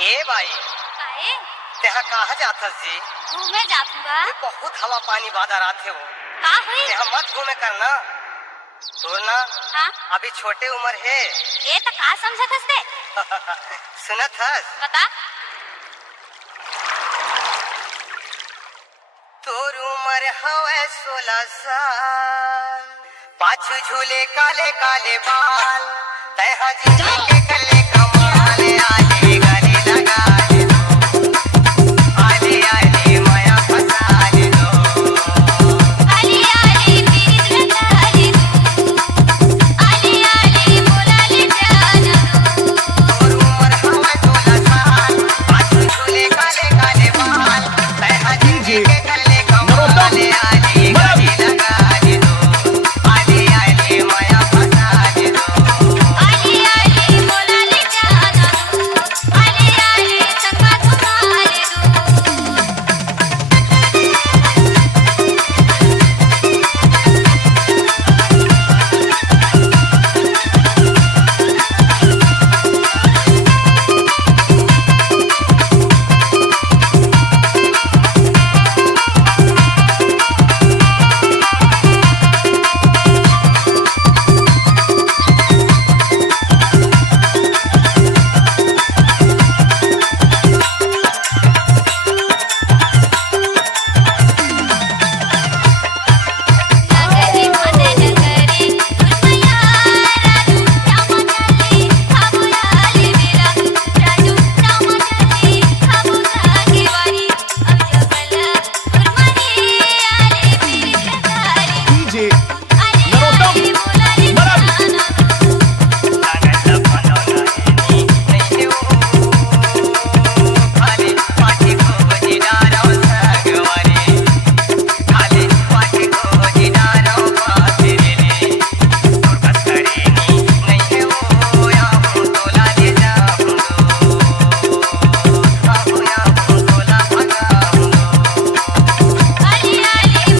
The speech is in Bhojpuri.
ए भाई काहे? तेहा कहाँ जाथस जी? घूमे जाथूंगा। ये बहुत हवा पानी बादर आथे हो। का हुई? तेहा मत घूमे करना। तोर ना हाँ? अभी छोटे उम्र है। ए तो का समझत हस बे? सुनत हस? बता। तोर उम्र हवे 16 साल, पाछू झूले काले काले बाल, तेहा जी के कले कमाल आले।